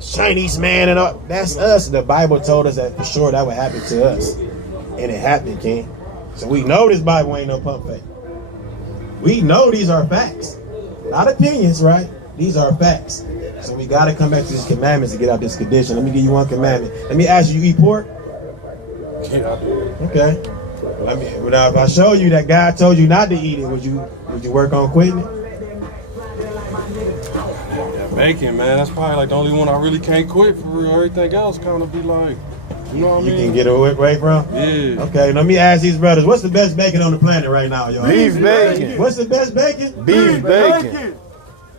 Chinese man and all. That's us. The Bible told us that for sure that would happen to us. And it happened, King. So we know this Bible ain't no pump fake. We know these are facts. Not opinions, right? These are facts. So we got to come back to these commandments to get out this condition. Let me give you one commandment. Let me ask you eat pork? Yeah, I do. Okay. Now, if I show you that God told you not to eat it, would you work on quitting it? Yeah, bacon, man. That's probably like the only one I really can't quit for real. Everything else kind of be like, you know what I mean? You can get away from? Yeah. Okay, let me ask these brothers, what's the best bacon on the planet right now, y'all? Beef bacon. What's the best bacon? Beef bacon.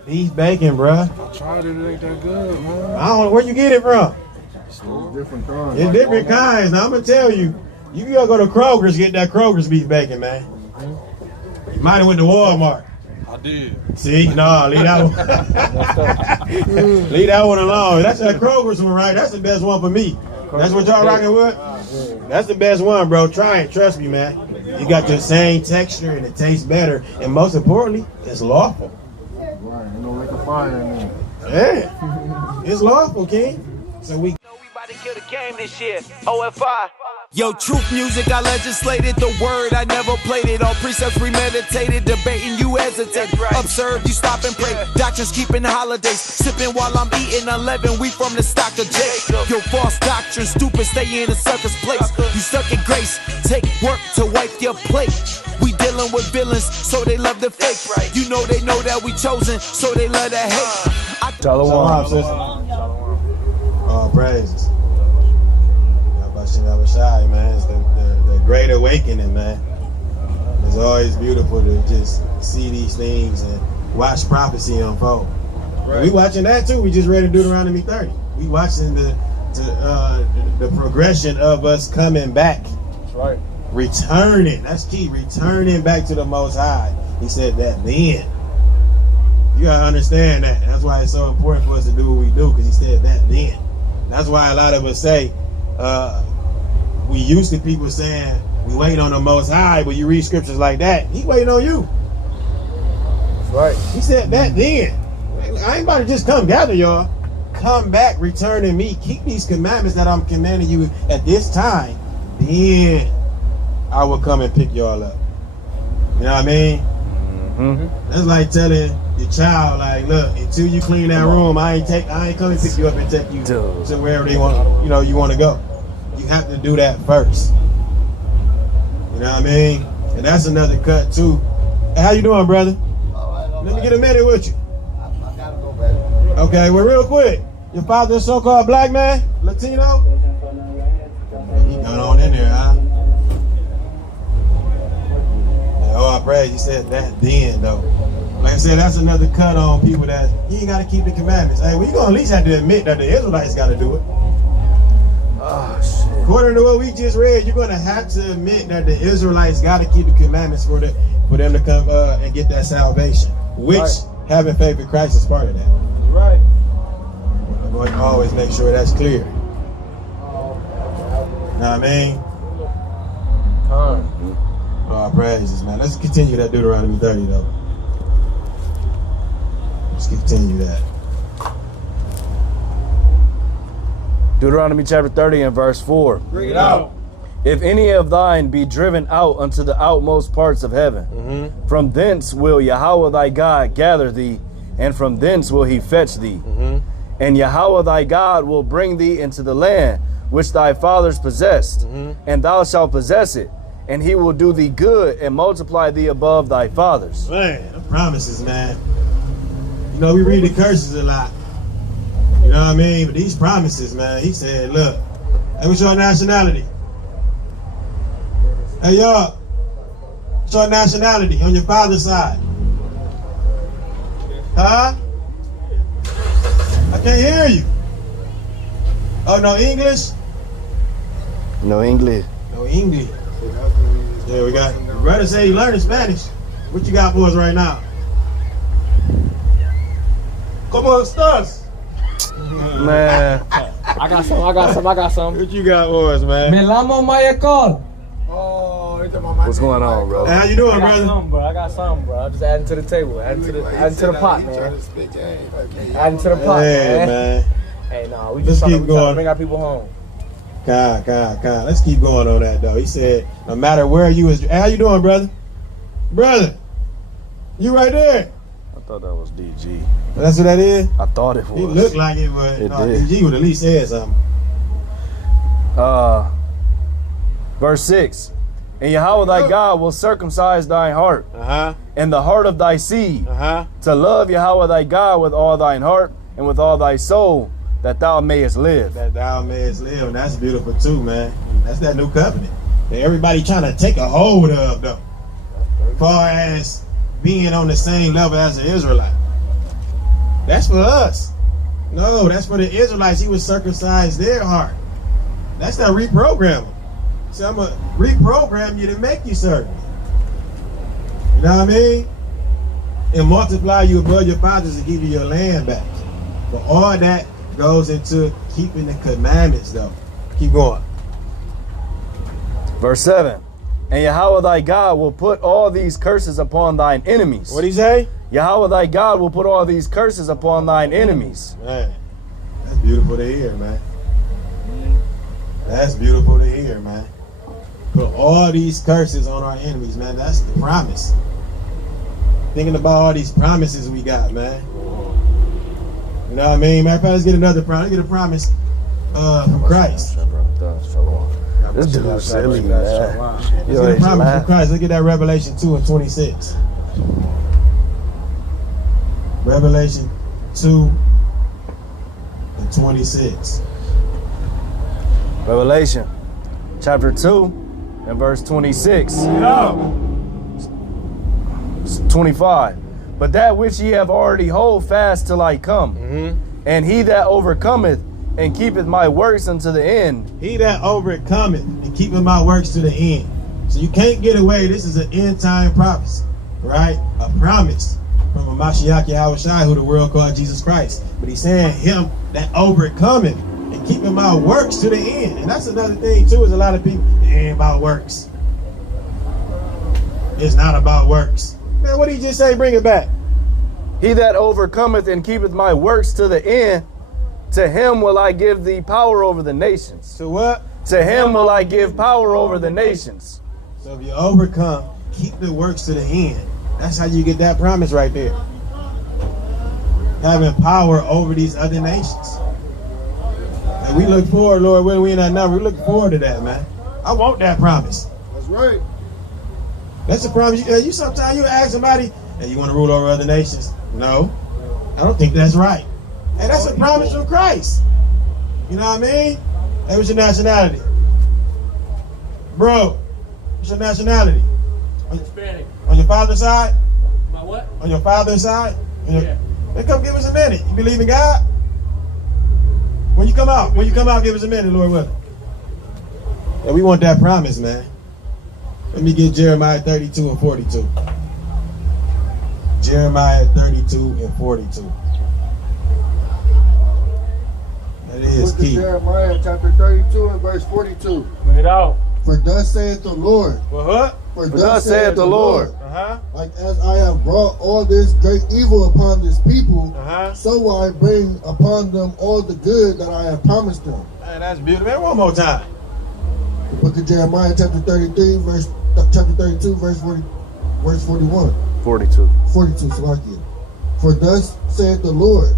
Beef bacon, bruh. I tried it. It ain't that good, man. I don't know where you get it from. Different kinds. It's different kinds. Now I'm gonna tell you, you gotta go to Kroger's, get that Kroger's beef bacon, man. You might have went to Walmart. I did. See, no, leave that one. Leave that one alone. That's that Kroger's one, right? That's the best one for me. That's what y'all rocking with? That's the best one, bro. Try it. Trust me, man. You got the same texture and it tastes better. And most importantly, it's lawful. Right, ain't no liquor fire in there. Yeah. It's lawful, King. So we about to kill the game this year. O.F.I. Yo, truth music, I legislated the word, I never played it. All precepts premeditated, debating, you hesitate. Right. Observe, you stop and pray. Doctrines keeping holidays, sipping while I'm eating 11. We from the stock of Jake. Yo, false doctrine, stupid, stay in a sucker's place. You stuck in grace, take work to wipe your plate. We dealing with villains, so they love the fake. Right. You know they know that we chosen, so they love the hate. Shalom, sister. All praises. Shy, man. It's the great awakening, man. It's always beautiful to just see these things and watch prophecy unfold. Right. We watching that too. We just read Deuteronomy 30. We watching the progression of us coming back. That's right. Returning. That's key. Returning back to the Most High. He said that then. You gotta understand that. That's why it's so important for us to do what we do, because he said that then. That's why a lot of us say, we used to people saying we waiting on the Most High, but you read scriptures like that, he waiting on you. That's right. He said that then. I ain't about to just come gather y'all. Come back, return to me. Keep these commandments that I'm commanding you at this time. Then I will come and pick y'all up. You know what I mean? Mm-hmm. That's like telling your child, like, look, until you clean that room, I ain't coming to pick you up and take you to wherever you want to go. You have to do that first. You know what I mean? And that's another cut too. Hey, how you doing, brother? Let me get a minute with you. I gotta go back. Okay, well, real quick. Your father a so-called black man? Latino? He got on in there, huh? Oh, I praise. You said that then, though. Like I said, that's another cut on people that you ain't got to keep the commandments. Hey, well, you gonna at least have to admit that the Israelites got to do it. Oh, shit. According to what we just read, you're gonna have to admit that the Israelites got to keep the commandments for them to come and get that salvation. Which having faith in Christ is part of that. Right. I'm going to always make sure that's clear. You know what I mean? Oh, praises, man. Let's continue that Deuteronomy 30, though. Let's continue that. Deuteronomy chapter 30 and verse 4. Bring it out. If any of thine be driven out unto the outmost parts of heaven, from thence will Yahweh thy God gather thee, and from thence will he fetch thee. And Yahweh thy God will bring thee into the land which thy fathers possessed, and thou shalt possess it, and he will do thee good and multiply thee above thy fathers. Man, the promises, man. You know, we read the curses a lot. You know what I mean? But these promises, man, he said, look, hey, what's your nationality? Hey, y'all, what's your nationality on your father's side? Huh? I can't hear you. Oh, no English? No English. No English. Yeah, we got, your brother say he learning Spanish. What you got for us right now? ¿Cómo estás? Man. I got some. What you got for us, man? Me llamo Mayakol. What's going on, bro? Hey, how you doing, I got brother? some, bro. I got some, bro. I'm just adding to the table. Adding to the pot, man. Adding to the pot, Hey, man. man. Hey, no, Nah, we Let's just trying keep to going. bring our people home. God. Let's keep going on that though. He said, no matter where you is, how you doing, brother? Brother, you right there. I thought that was DG. That's what that is. I thought it was. He looked like it, but It no, did. DG would at least said something. Verse 6. And Yahweh thy God will circumcise thine heart Uh-huh. and the heart of thy seed, Uh-huh. to love Yahweh thy God with all thine heart and with all thy soul, that thou mayest live. That thou mayest live, and that's beautiful too, man. That's that new covenant that everybody trying to take a hold of, though. As far as being on the same level as the Israelite. That's for us. No, that's for the Israelites. He would circumcise their heart. That's not reprogramming. So I'm going to reprogram you to make you serve me. You know what I mean? And multiply you above your fathers and give you your land back. But all that goes into keeping the commandments, though. Keep going. Verse 7. And Yahweh thy God will put all these curses upon thine enemies. What did he say? Yahweh thy God will put all these curses upon thine enemies. Man, that's beautiful to hear, man. That's beautiful to hear, man. Put all these curses on our enemies, man. That's the promise. Thinking about all these promises we got, man. You know what I mean? Matter of fact, let's get another promise. Let's get a promise from Christ. This dude's silly, man. Let's get a promise from Christ. Let's get that Revelation 2:26. Revelation 2:26. Revelation chapter 2 and verse 26. 25. But that which ye have already hold fast till I come. And he that overcometh and keepeth my works unto the end. He that overcometh and keepeth my works to the end. So you can't get away. This is an end time prophecy, right? A promise from a Mashiach Yahushua, who the world called Jesus Christ. But he's saying him that overcometh and keeping my works to the end. And that's another thing too, is a lot of people, it ain't about works. It's not about works. Man, what did he just say? Bring it back. He that overcometh and keepeth my works to the end, to him will I give thee power over the nations. So what? To him will I give power over the nations. So if you overcome, keep the works to the end. That's how you get that promise right there. Having power over these other nations. And we look forward, Lord, when we in that number, we look forward to that, man. I want that promise. That's right. That's a promise. You sometimes you ask somebody, hey, you want to rule over other nations? No. I don't think that's right. Hey, that's a promise from Christ. You know what I mean? Hey, what's your nationality? Bro, what's your nationality? Hispanic. On your father's side? My what? On your father's side? Yeah. Then come give us a minute. You believe in God? When you come out, give us a minute, Lord willing. And we want that promise, man. Let me get Jeremiah 32 and 42. Jeremiah 32 and 42. That is Book of key. Jeremiah chapter 32 and verse 42. Bring it out. For thus saith the Lord. Well, what? For thus saith the Lord. Uh-huh. Like as I have brought all this great evil upon this people, Uh-huh. so will I bring upon them all the good that I have promised them. Hey, that's beautiful. Man, one more time. The book of Jeremiah chapter 32 verse 41. 42. 42, Salakia. For thus saith the Lord,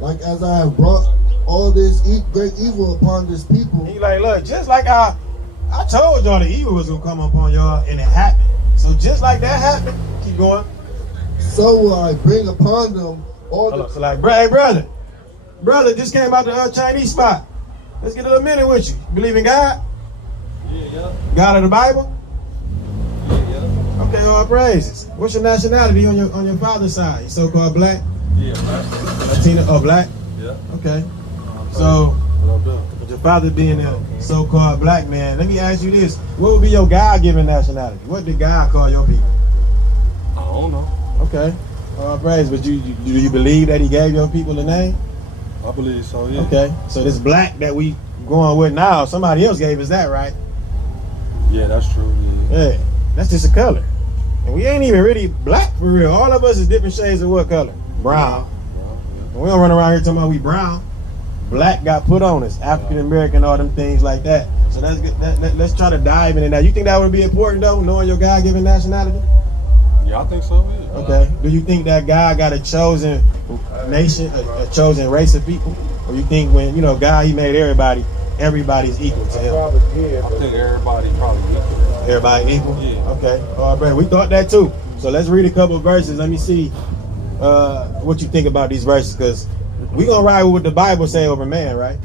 like as I have brought all this great evil upon this people. He like, look, just like I told y'all the evil was gonna come upon y'all, and it happened. So just like that happened, keep going. So will I bring upon them all the. So like, hey, brother just came out the Chinese spot. Let's get a little minute with you. Believe in God? Yeah. God of the Bible? Yeah. Okay, all praises. What's your nationality on your father's side? You so-called black? Yeah. Right. Latino? Oh, black? Yeah. Okay. So, with your father being a so-called black man, let me ask you this: what would be your God-given nationality? What did God call your people? I don't know. Okay. All praise. But do you believe that He gave your people a name? I believe so, yeah. Okay. So this black that we going with now, somebody else gave us that, right? Yeah, that's true. Yeah. Yeah. That's just a color, and we ain't even really black for real. All of us is different shades of what color? Brown. And we don't run around here talking about we brown. black got put on us, African American, all them things like that. So let's try to dive into that. You think that would be important though, knowing your God-given nationality? Yeah, I think so. Yeah. Okay. Do you think that God got a chosen nation, a chosen race of people, or you think when God He made everybody's equal to Him? I think everybody probably equal. Everybody equal? Yeah. Okay. All right, we thought that too. So let's read a couple of verses. Let me see what you think about these verses, because we gonna ride with what the Bible say over man, right?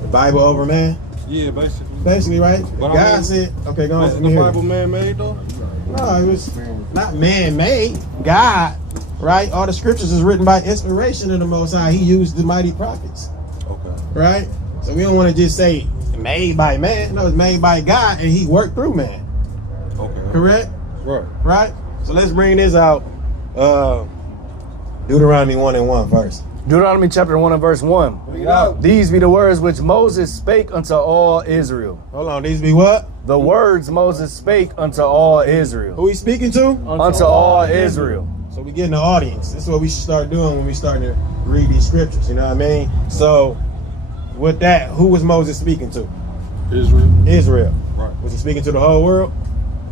The Bible over man. Yeah, basically. Basically, right? But God said, okay, go on. Wasn't the Bible man-made though? No, it was not man-made. God, right? All the scriptures is written by inspiration of the Most High. He used the mighty prophets. Okay. Right? So we don't want to just say made by man. No, it's made by God, and He worked through man. Okay. Correct? Right. Right? So let's bring this out. Deuteronomy 1:1 first. Deuteronomy chapter 1 and verse 1. These be the words which Moses spake unto all Israel. Hold on, these be what? The words Moses spake unto all Israel. Who he speaking to? Unto all Israel. So we getting the audience. This is what we should start doing when we start to read these scriptures. You know what I mean? So with that, who was Moses speaking to? Israel. Israel. Right. Was he speaking to the whole world?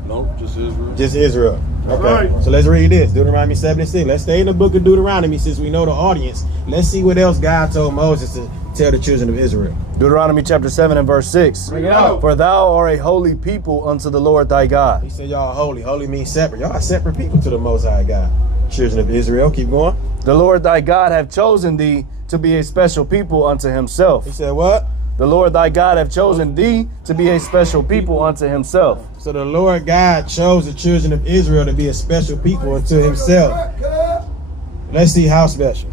Nope, just Israel. Just Israel. Okay. Right. So let's read this. Deuteronomy 7:6. Let's stay in the book of Deuteronomy since we know the audience. Let's see what else God told Moses to tell the children of Israel. Deuteronomy chapter 7 and verse 6. Bring it out. For thou art a holy people unto the Lord thy God. He said y'all holy. Holy means separate. Y'all are separate people to the Most High God. Children of Israel. Keep going. The Lord thy God hath chosen thee to be a special people unto himself. He said what? The Lord thy God hath chosen thee to be a special people unto himself. So the Lord God chose the children of Israel to be a special people unto Himself. Let's see how special.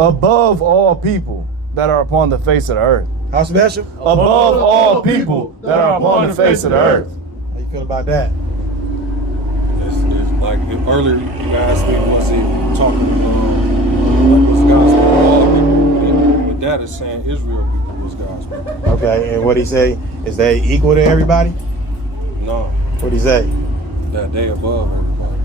Above all people that are upon the face of the earth. How special? Above all people that are upon the face of the earth. How you feel about that? It's like earlier you asked me, was it talking like was God's people? But that is saying Israel people was God's people. Okay, and what he say? Is they equal to everybody? No, What he say? that they above everybody.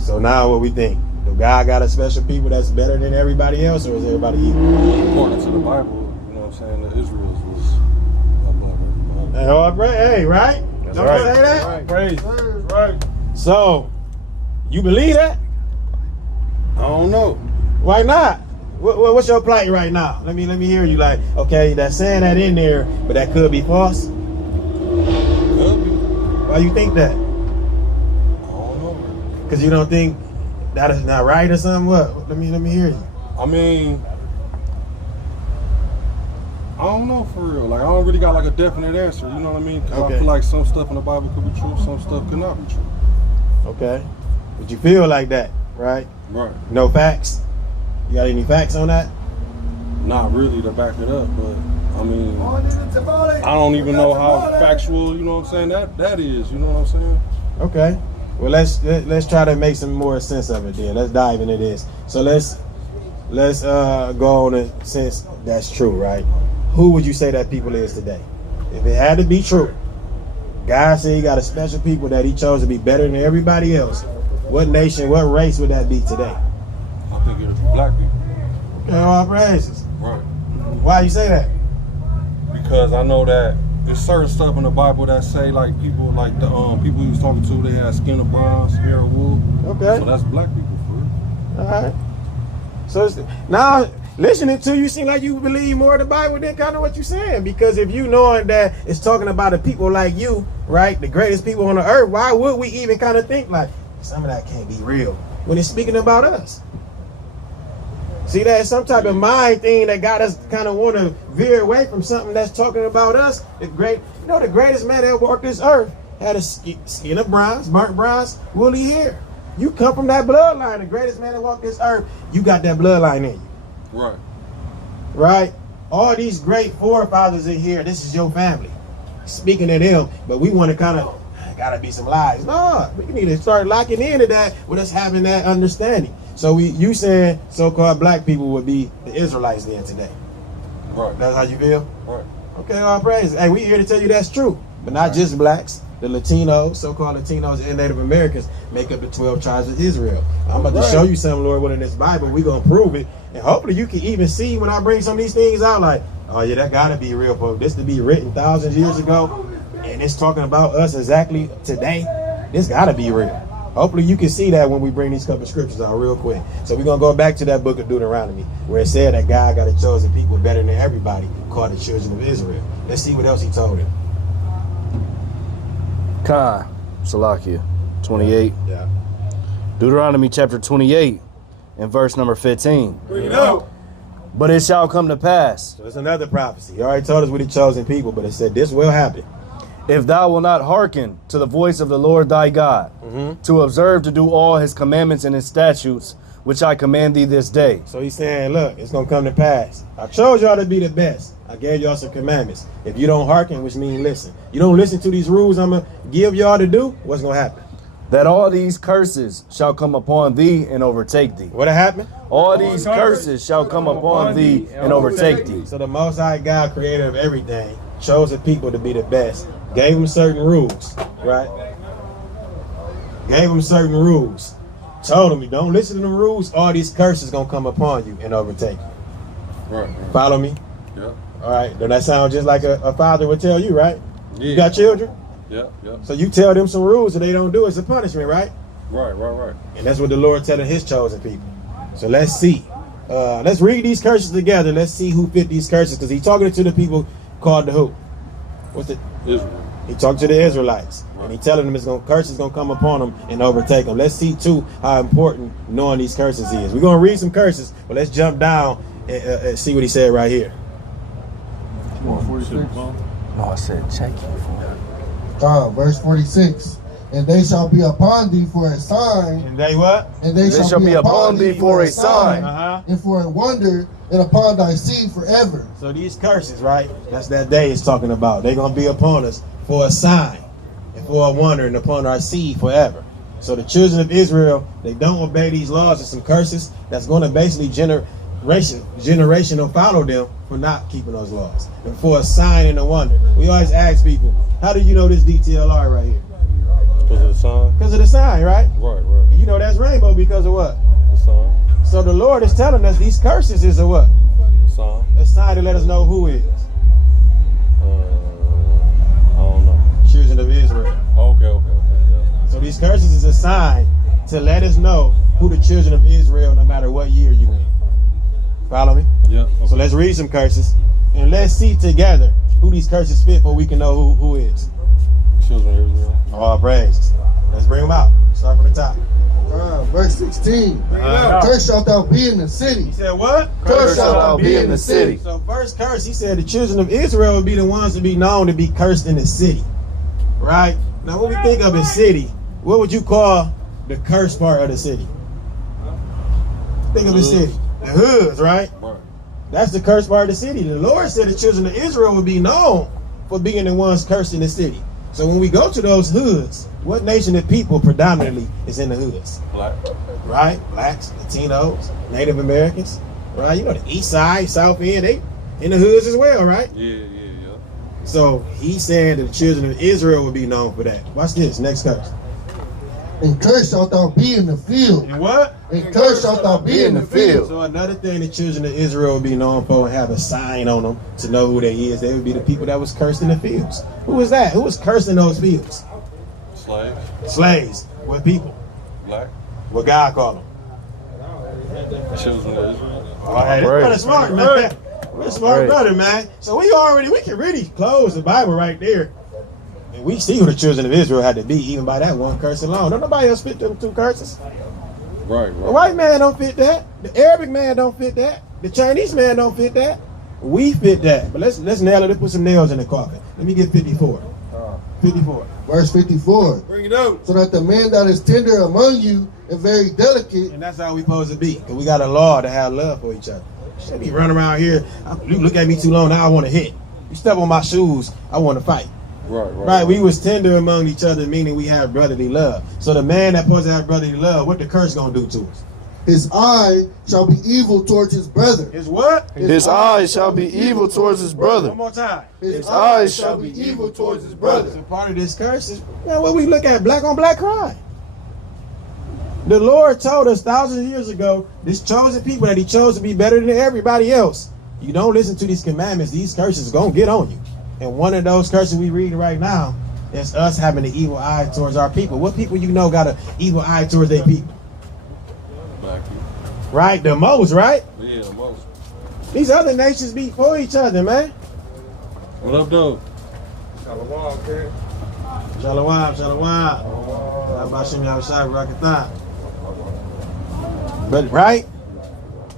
So now what we think? Do God got a special people that's better than everybody else, or is everybody equal? According to the Bible, you know what I'm saying, the Israels was above everybody. Hey, right? That's Don't right. I say that? Right. Praise. Right. So, you believe that? I don't know. Why not? What's your plight right now? Let me hear you. Like, okay, that's saying that in there, but that could be false. Could be. Why you think that? I don't know. Because you don't think that is not right or something? What? Let me hear you. I mean, I don't know for real. Like, I don't really got like a definite answer. You know what I mean? Because Okay. I feel like some stuff in the Bible could be true, some stuff could not be true. Okay. But you feel like that, right? Right. No facts? You got any facts on that? Not really to back it up, but I mean, I don't even know how factual, you know what I'm saying, that is, you know what I'm saying? Okay. Well, let's try to make some more sense of it then. Let's dive into this. So let's go on it, since that's true, right? Who would you say that people is today? If it had to be true, God said He got a special people that He chose to be better than everybody else. What nation, what race would that be today? I think it'll be black people. Okay, all praises. Right. Why you say that? Because I know that there's certain stuff in the Bible that say like people, like the people he was talking to, they had skin of bronze, hair of wool. Okay. So that's black people for real. All right. So now listening to you, seem like you believe more of the Bible than kind of what you're saying. Because if you knowing that it's talking about a people like you, right, the greatest people on the earth, why would we even kind of think like some of that can't be real when it's speaking about us? See, that's some type of mind thing that got us kind of want to veer away from something that's talking about us. The greatest man that walked this earth had a skin of bronze, burnt bronze, woolly hair. You come from that bloodline. The greatest man that walked this earth, you got that bloodline in you. Right. Right? All these great forefathers in here, this is your family. Speaking of them, but we want to kind of, gotta be some lies. No, we need to start locking into that with us having that understanding. So you saying so-called black people would be the Israelites then today. Right. That's how you feel? Right. Okay, all praise. Hey, we here to tell you that's true. But not just blacks. the Latinos, so-called Latinos and Native Americans make up the 12 tribes of Israel. I'm about to show you something, Lord, what in this Bible. We're going to prove it. And hopefully you can even see when I bring some of these things out, like, oh yeah, that got to be real. For this to be written thousands of years ago, and it's talking about us exactly today, this got to be real. Hopefully you can see that when we bring these couple of scriptures out real quick. So we're going to go back to that book of Deuteronomy, where it said that God got a chosen people better than everybody, called the children of Israel. Let's see what else he told him. Khan, Salakia, 28. Yeah. Deuteronomy chapter 28 and verse number 15. Bring it out. But it shall come to pass, So it's another prophecy. He already told us we're the chosen people, but it said this will happen. if thou wilt not hearken to the voice of the Lord thy God, to observe to do all his commandments and his statutes, which I command thee this day. So he's saying, look, it's going to come to pass. I chose y'all to be the best. I gave y'all some commandments. If you don't hearken, which means listen, you don't listen to these rules I'm going to give y'all to do, what's going to happen? That all these curses shall come upon thee and overtake thee. What'll happen? All these curses shall come upon thee and overtake thee. So the Most High God, creator of everything, chose the people to be the best. Gave them certain rules, right? Gave them certain rules. Told them, you don't listen to the rules, all these curses going to come upon you and overtake you. Right. Follow me? Yeah. All right. Don't that sound just like a father would tell you, right? Yeah. You got children? Yeah. Yeah. So you tell them some rules and they don't do it, it's a punishment, right? Right. And that's what the Lord telling his chosen people. So let's see. Let's read these curses together. Let's see who fit these curses. Because he's talking to the people called the who? What's it? Israel. He talked to the Israelites. And he telling them curses going to come upon them and overtake them. Let's see, too, how important knowing these curses is. We're going to read some curses, but let's jump down and see what he said right here. No, I said check it. Verse 46. And they shall be upon thee for a sign. And they what? And they shall be upon thee for a sign. Uh-huh. And for a wonder, and upon thy seed forever. So these curses, right? That's that day it's talking about. They're going to be upon us for a sign and for a wonder and upon our seed forever. So the children of Israel, they don't obey these laws and some curses that's going to basically generational follow them for not keeping those laws. And for a sign and a wonder. We always ask people, how do you know this DTLR right here? Because of the sign. Because of the sign, right? Right. You know that's rainbow because of what? The sign. So the Lord is telling us these curses is a what? The sign. A sign to let us know who is. I don't know. Children of Israel. Okay. Yeah. So these curses is a sign to let us know who the children of Israel, no matter what year you in. Follow me? Yeah. Okay. So let's read some curses and let's see together who these curses fit for we can know who is. Children of Israel. All praises. Let's bring them out. Start from the top. Verse 16. Cursed shalt thou be in the city. He said what? Cursed shalt thou be in the city. So first curse, he said the children of Israel would be the ones to be known to be cursed in the city. Right? Now when we think of a city, what would you call the cursed part of the city? Think of a city. The hoods, right? Right. That's the cursed part of the city. The Lord said the children of Israel would be known for being the ones cursed in the city. So when we go to those hoods, what nation of people predominantly is in the hoods? Black. Right? Blacks, Latinos, Native Americans, right? You know, the east side, south end, they in the hoods as well, right? Yeah. So he said that the children of Israel would be known for that. Watch this, next curse. And cursed shalt thou be in the field. And what? And cursed shalt thou be in the field. So another thing the children of Israel would be known for and have a sign on them to know who they is, they would be the people that was cursed in the fields. Who was that? Who was cursed in those fields? Slaves. Slaves. What people? Black. What God called them? Children of Israel. All right, this brother smart, man. We're smart brother, man. So we can really close the Bible right there. And we see who the children of Israel had to be, even by that one curse alone. Don't nobody else fit them two curses. Right. The white man don't fit that. The Arabic man don't fit that. The Chinese man don't fit that. We fit that. But let's nail it. Let's put some nails in the coffin. Let me get 54. 54. Verse 54. Bring it out. So that the man that is tender among you and very delicate. And that's how we supposed to be. Because we got a law to have love for each other. Shouldn't be running around here. You look at me too long, now I want to hit. You step on my shoes, I want to fight. Right, we was tender among each other, meaning we have brotherly love. So the man that supposed to have brotherly love, what the curse gonna do to us? His eye shall be evil towards his brother. His what? His eyes shall be evil towards his brother. One more time. His eyes eyes shall be evil towards his brother. So part of this curse is, what we look at, black on black crime. The Lord told us thousands of years ago, this chosen people that he chose to be better than everybody else. You don't listen to these commandments, these curses are going to get on you. And one of those curses we read right now is us having an evil eye towards our people. What people you know got an evil eye towards their people? Black people. Right? The most, right? Yeah, the most. These other nations be for each other, man. What up, though? Shalom, shalom. But right?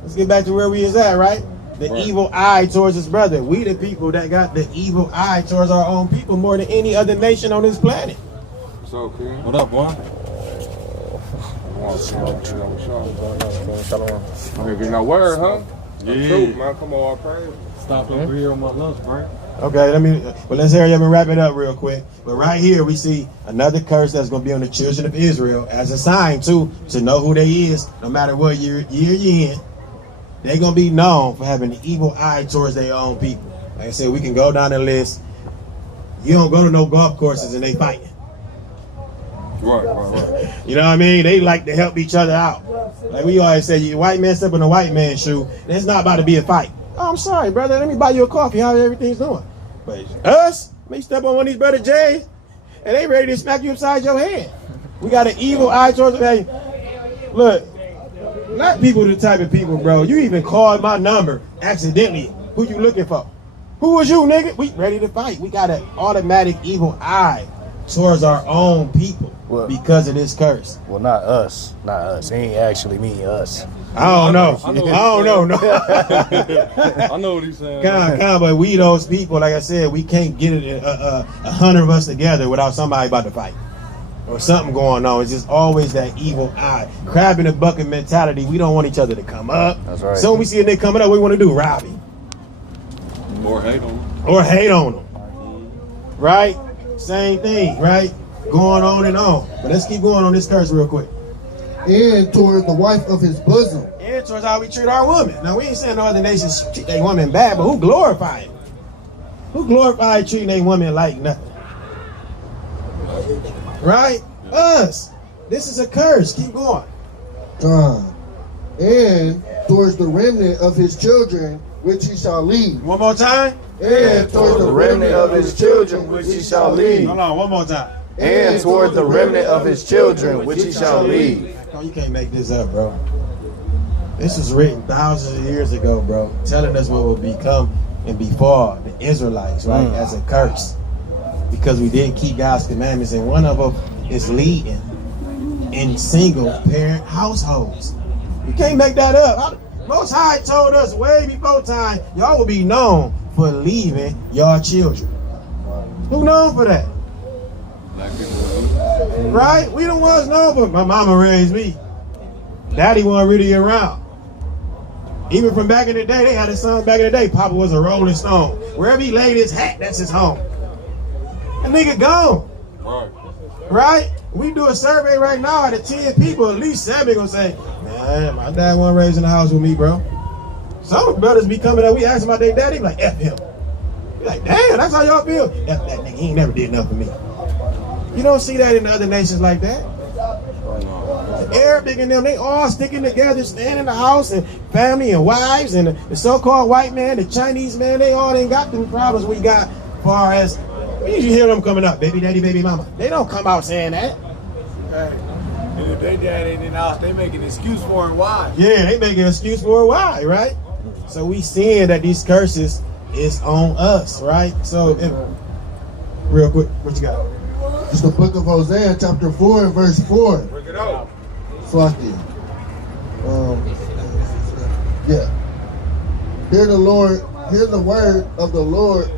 Let's get back to where we is at, right? The evil eye towards his brother. We the people that got the evil eye towards our own people more than any other nation on this planet. What's up, King? What up, boy? I'm here getting that word, huh? Yeah. Truth, man. Come on, praise. Stop over here on my lunch break. Okay, let's hurry up and wrap it up real quick. But right here we see another curse that's going to be on the children of Israel as a sign to know who they is, no matter what year you're in. They're going to be known for having an evil eye towards their own people. Like I said, we can go down the list. You don't go to no golf courses and they fighting. Right. You know what I mean? They like to help each other out. Like we always say, you white man step in a white man's shoe, and it's not about to be a fight. Oh, I'm sorry, brother. Let me buy you a coffee. How everything's doing? But us, me step on one of these brother J's, and they ready to smack you upside your head. We got an evil eye towards them. Look, black people the type of people, bro. You even called my number accidentally. Who you looking for? Who was you, nigga? We ready to fight. We got an automatic evil eye towards our own people because of this curse. Well, not us. It ain't actually me, us. I don't know. I don't know. I know what he's saying. But we those people, like I said, we can't get it 100 of us together without somebody about to fight or something going on. It's just always that evil eye, crab in the bucket mentality. We don't want each other to come up. That's right. So when we see a nigga coming up, what we want to do? Rob him Or hate on him. or hate on him. Right? Same thing, right? Going on and on. But let's keep going on this curse real quick. And toward the wife of his bosom. And towards how we treat our women. Now, we ain't saying no other nations treat their women bad, but who glorify it? Who glorify treating their women like nothing? Right? Us. This is a curse. Keep going. And towards the remnant of his children, which he shall lead. One more time. And towards the remnant of his children, which he shall lead. Hold on, one more time. And toward the remnant of his children, which he shall lead. You can't make this up, bro. This was written thousands of years ago, bro, telling us what will become and befall the Israelites, right, as a curse. Because we didn't keep God's commandments, and one of them is leading in single-parent households. You can't make that up. Most High told us way before time, y'all will be known for leaving your children. Who known for that? Black people. Right? We the ones known for. My mama raised me. Daddy wasn't really around. Even from back in the day, they had a son back in the day. Papa was a Rolling Stone. Wherever he laid his hat, that's his home. That nigga gone. Right. Right? We do a survey right now out of 10 people, at least 7 gonna say, man, my dad wasn't raised in the house with me, bro. Some brothers be coming up, we ask about their daddy, like, F him. Be like, damn, that's how y'all feel? F that nigga, he ain't never did nothing for me. You don't see that in the other nations like that. The Arabic and them, they all sticking together, staying in the house, and family and wives, and the so-called white man, the Chinese man, they all ain't got them problems we got as far as, we usually hear them coming up, baby daddy, baby mama. They don't come out saying that. And if they dad ain't in the house, they make an excuse for it. Why? Yeah, they make an excuse for why, right? So we seeing that these curses is on us, right? So, real quick, what you got? It's the book of Hosea, chapter 4 and verse 4. Bring it out. Flocky. Hear the word of the Lord,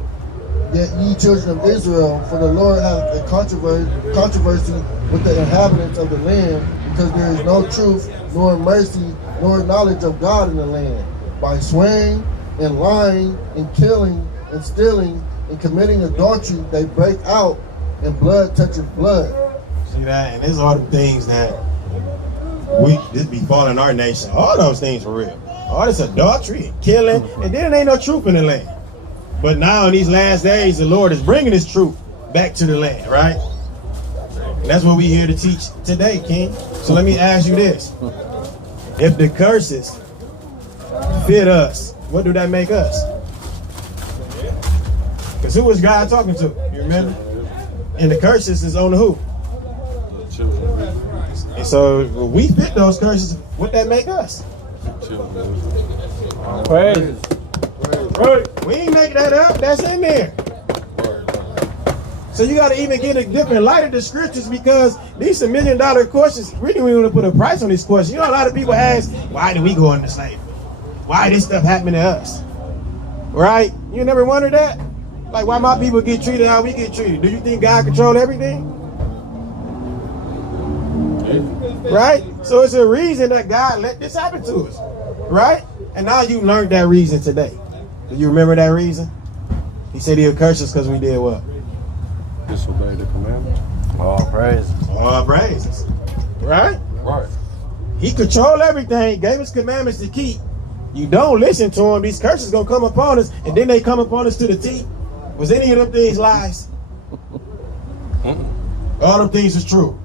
yet ye children of Israel, for the Lord hath a controversy with the inhabitants of the land, because there is no truth, nor mercy, nor knowledge of God in the land. By swearing and lying and killing and stealing and committing adultery, they break out, and blood touches blood. See that? And these are the things that this befalling our nation. All those things for real. All this adultery and killing, and then ain't no truth in the land. But now in these last days, the Lord is bringing His truth back to the land, right? And that's what we here to teach today, King. So let me ask you this: if the curses fit us, what do that make us? Because who was God talking to? You remember? And the curses is on who? The children of Israel. And so when we fit those curses, what that make us? Children of Israel. Praise. Right. We ain't make that up. That's in there. So you got to even get a different light of the scriptures, because these are $1 million questions. Really, we want to put a price on these questions. You know, a lot of people ask, why did we go into slavery? Why this stuff happened to us? Right? You never wondered that? Like, why my people get treated how we get treated? Do you think God controlled everything? Right? So it's a reason that God let this happen to us. Right? And now you learned that reason today. Do you remember that reason? He said He'll curse us because we did what? Disobey the commandment. All praise. All praises. Right? Right. He controlled everything, gave us commandments to keep. You don't listen to Him, these curses going to come upon us, and then they come upon us to the T. Was any of them things lies? All them things is true.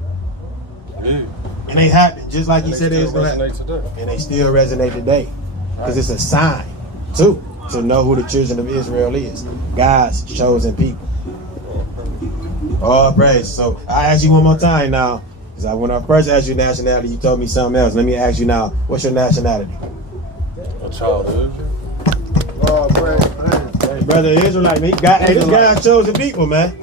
Yeah. And they happen just like He said it was going to happen. Today. And they still resonate today. Because it's a sign, too, to know who the children of Israel is. God's chosen people. All praise. So I ask you one more time now. Because when I first asked you nationality, you told me something else. Let me ask you now, what's your nationality? A child of Israel. Oh, praise. Hey, brother Israelite, hey, this God's chosen people, man.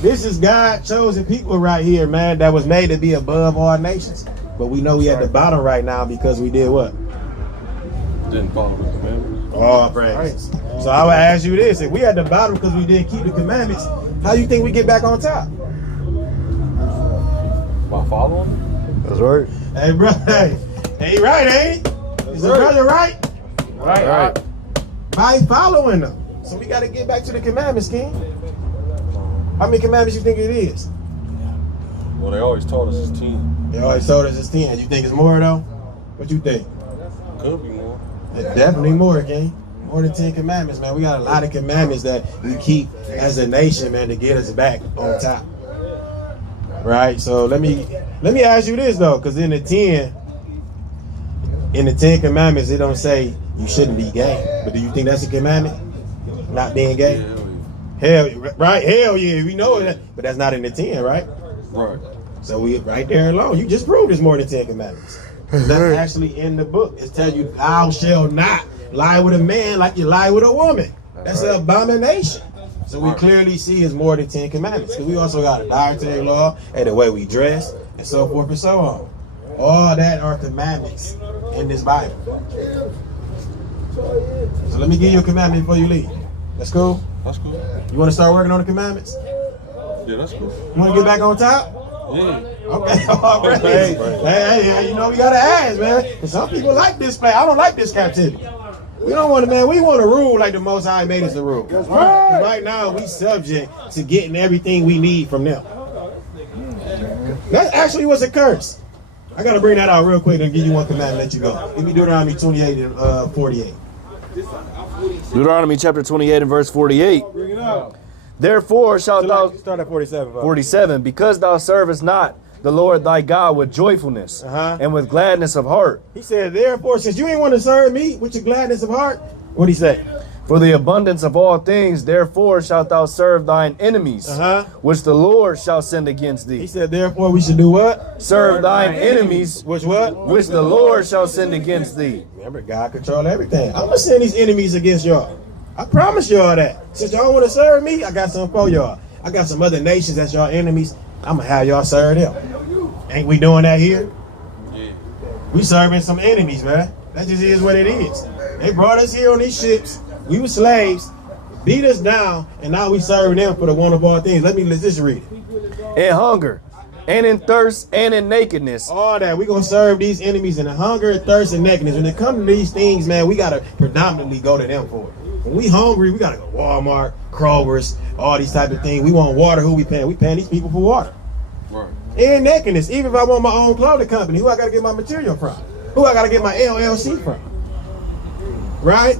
This is God chosen people right here, man, that was made to be above all nations. But we know we at the bottom right now because we did what? Didn't follow the commandments. All praise. So I would ask you this: if we at the bottom because we didn't keep the commandments, how you think we get back on top? By following? That's right. Hey, brother, hey, right, ain't he? Is the brother right? Right. By following them. So we got to get back to the commandments, King. How many commandments you think it is? Well, they always taught us it's 10. They always told us it's 10. You think it's more, though? What you think? Could be more. It's definitely more, King. More than 10 commandments, man. We got a lot of commandments that we keep as a nation, man, to get us back on top. Right? So let me ask you this, though, because in the 10 commandments, it don't say you shouldn't be gay. But do you think that's a commandment? Not being gay? Yeah, Hell, right? Hell yeah, we know that. But that's not in the 10, right? right. So we right there alone. You just proved there's more than 10 commandments. That's actually in the book. It tells you, thou shalt not lie with a man like you lie with a woman. That's an abomination. So we clearly see it's more than 10 commandments. Because we also got a dietary law and the way we dress and so forth and so on. All that are commandments in this Bible. So let me give you a commandment before you leave. That's cool? That's cool. You want to start working on the commandments? Yeah, that's cool. You want to get back on top? Yeah. Okay, all right. Hey, you know we gotta ask, man. Because some people like this play. I don't like this captivity. We don't want to, man. We want to rule like the Most High made us to rule. Right now, we subject to getting everything we need from them. That actually was a curse. I gotta bring that out real quick and give you one commandment and let you go. Give me Deuteronomy 28 and 48. Deuteronomy chapter 28 and verse 48. Bring it out. Therefore shalt thou, Start at 47. 47, because thou servest not the Lord thy God with joyfulness and with gladness of heart. He said, therefore, since you ain't want to serve me with your gladness of heart, what'd he say? For the abundance of all things, therefore shalt thou serve thine enemies, which the Lord shall send against thee. He said, therefore, we should do what? Serve thine enemies, Which what? which the Lord shall send against thee. Remember, God control everything. I'm going to send these enemies against y'all. I promise y'all that. Since y'all want to serve me, I got something for y'all. I got some other nations that's y'all enemies. I'm going to have y'all serve them. Ain't we doing that here? Yeah. We serving some enemies, man. That just is what it is. They brought us here on these ships. We were slaves, beat us down, and now we serving them for the one of all things. Let's just read it. In hunger, and in thirst, and in nakedness. All that. We're going to serve these enemies in hunger, thirst, and nakedness. When it comes to these things, man, we got to predominantly go to them for it. When we hungry, we got to go Walmart, Kroger's, all these type of things. We want water. Who we paying? We paying these people for water. Right. And nakedness. Even if I want my own clothing company, who I gotta get my material from? Who I gotta get my LLC from? Right?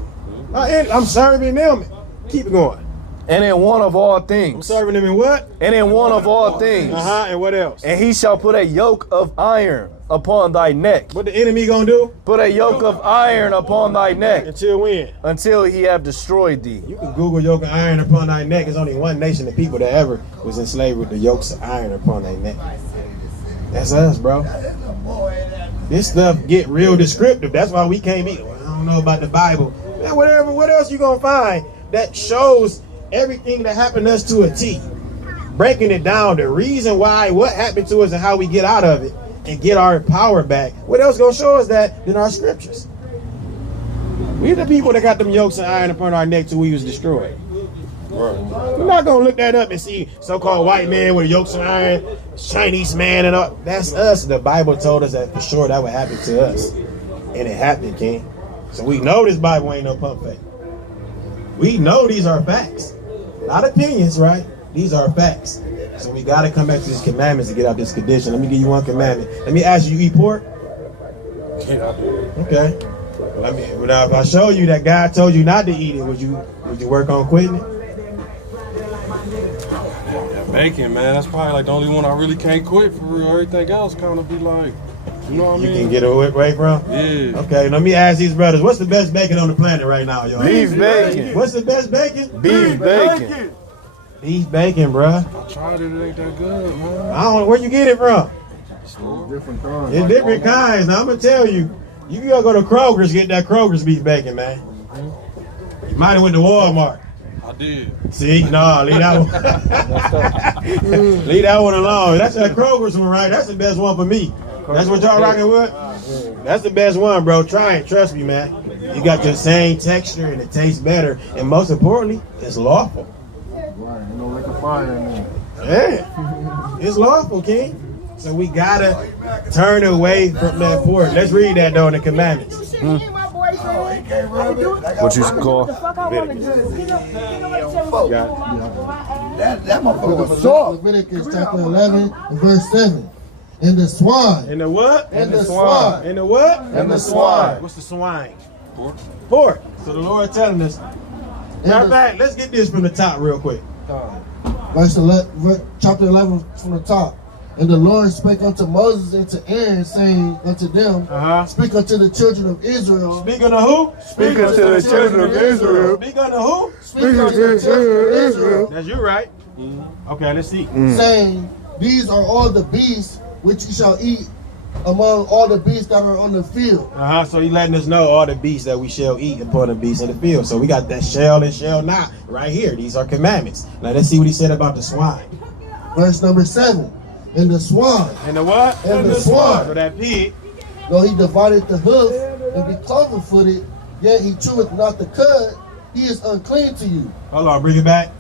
And I'm serving them. Keep it going. And in one of all I'm things. serving them in what? And in one of all things. And what else? And he shall put a yoke of iron upon thy neck. What the enemy gonna do? Put a yoke of iron upon thy neck Until when? until he have destroyed thee. You can Google yoke of iron upon thy neck. There's only one nation of people that ever was enslaved with the yokes of iron upon their neck. That's us, bro. This stuff get real descriptive. That's why we can't be. Well, I don't know about the Bible. Man, whatever. What else you gonna find that shows everything that happened to us to a T? Breaking it down, the reason why, what happened to us, and how we get out of it and get our power back. What else gonna show us that than our scriptures? We're the people that got them yokes of iron upon our neck till we was destroyed. We're not gonna look that up and see so-called white man with yokes of iron, Chinese man and all. That's us. The Bible told us that for sure that would happen to us. And it happened, King. So we know this Bible ain't no pump fake. We know these are facts. Not opinions, right? These are facts. So we gotta come back to these commandments to get out this condition. Let me give you one commandment. Let me ask you, you eat pork? Yeah, I do. Okay. Now if I show you that God told you not to eat it, would you work on quitting it? That bacon, man, that's probably like the only one I really can't quit for real. Everything else kind of be like, you know what I mean? You can get away from? Yeah. Okay, let me ask these brothers, what's the best bacon on the planet right now, y'all? Beef bacon. What's the best bacon? Beef bacon. Beef bacon, bruh. I tried it, it ain't that good, man. I don't know where you get it from. Different kinds. It's different kinds. Now I'm gonna tell you, you gotta go to Kroger's, get that Kroger's beef bacon, man. You might have went to Walmart. I did. See, no, leave that one. Leave that one alone. That's that Kroger's one, right? That's the best one for me. That's what y'all rocking with? That's the best one, bro. Try it. Trust me, man. You got the same texture and it tastes better. And most importantly, it's lawful. Right, ain't no liquor fire in there. Yeah. It's lawful, King. So we gotta turn away from that pork. Let's read that though in the commandments. What you call? That motherfucker was soft. Leviticus chapter 11 and verse 7. And the swine. And the what? And the swine. And the what? And the swine. What's the swine? Pork. Pork. So the Lord telling us. Matter of fact, let's get this from the top real quick. Verse 11, chapter 11 from the top. And the Lord spake unto Moses and to Aaron, saying unto them, Speak unto the children of Israel. Speak unto who? Speak unto the children of Israel. Speak unto who? Speak unto the children of Israel. That's you, right? Okay, let's see. Saying, These are all the beasts which ye shall eat among all the beasts that are on the field. So he letting us know all the beasts that we shall eat upon the beasts in the field. So we got that shall and shall not right here. These are commandments. Now let's see what he said about the swine. Verse number 7. And the swine. And the what? And the swine. So that pig. Though he divided the hoof and be cloven-footed, yet he cheweth not the cud, he is unclean to you. Hold on, bring it back.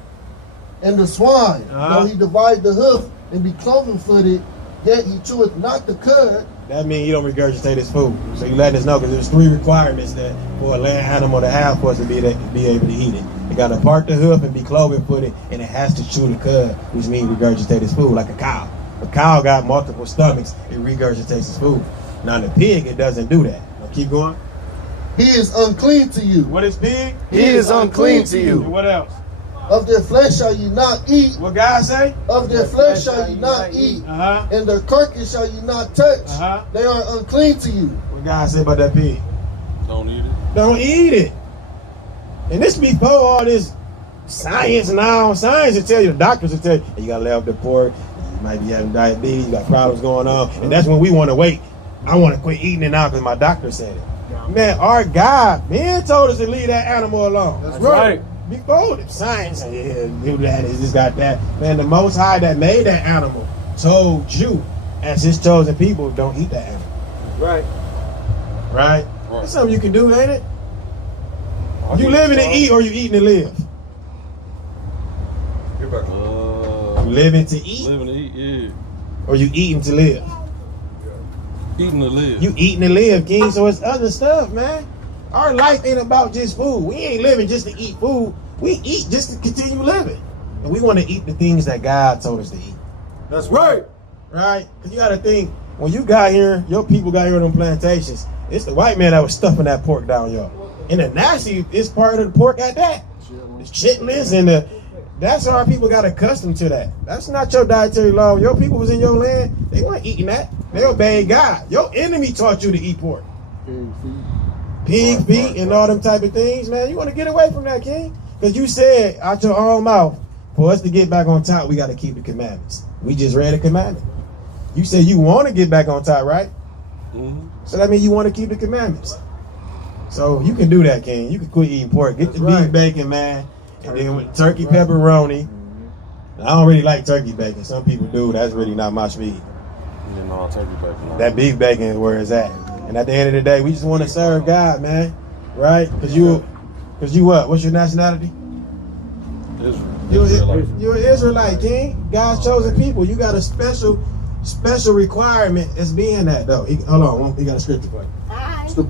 And the swine, though he divided the hoof and be cloven-footed, yet he cheweth not the cud. That means you don't regurgitate his food. So you letting us know, because there's 3 requirements that for a land animal to have for us to be able to eat it. It got to part the hoof and be cloven-footed, and it has to chew the cud, which means regurgitate his food like a cow. A cow got multiple stomachs, it regurgitates his food. Now the pig, it doesn't do that. Now keep going. He is unclean to you. What is pig? He is unclean to you. And what else? Of their flesh shall ye not eat. What God say? Of their flesh shall ye not eat. And their carcass shall ye not touch. They are unclean to you. What God say about that pig? Don't eat it. Don't eat it. And this before all this science now. Science will tell you, the doctors will tell you, hey, you got to lay off the pork. You might be having diabetes. You got problems going on. And that's when we want to wait. I want to quit eating it now because my doctor said it. Man, our God, man, told us to leave that animal alone. That's right. Before the science, do that, is this, got that. Man, the Most High that made that animal told you, as his chosen people, don't eat that animal. Right. Right? That's something you can do, ain't it? You living to eat or you eating to live? You living to eat? Living to eat, yeah. Or you eating to live? Eating to live. You eating to live, King, so it's other stuff, man. Our life ain't about just food. We ain't living just to eat food. We eat just to continue living. And we want to eat the things that God told us to eat. That's right. right? Because you got to think, when you got here, your people got here on them plantations, it's the white man that was stuffing that pork down y'all. And the nasty is part of the pork at that. The chitlins and that's how our people got accustomed to that. That's not your dietary law. Your people was in your land, they weren't eating that. They obeyed God. Your enemy taught you to eat pork. Pig feet and all them type of things, man. You want to get away from that, King. Because you said out your own mouth, for us to get back on top, we got to keep the commandments. We just read a commandment. You said you want to get back on top, right? Mm-hmm. So that means you want to keep the commandments. So you can do that, King. You can quit eating pork. Get the beef bacon, man. And then with turkey pepperoni. I don't really like turkey bacon. Some people do. That's really not my speed. You know, turkey bacon. That beef bacon is where it's at. And at the end of the day, we just want to serve God, man. Right? Because you what? What's your nationality? You're an Israelite, King. God's chosen people. You got a special requirement as being that, though. Hold on. He got a scripture for you. It's the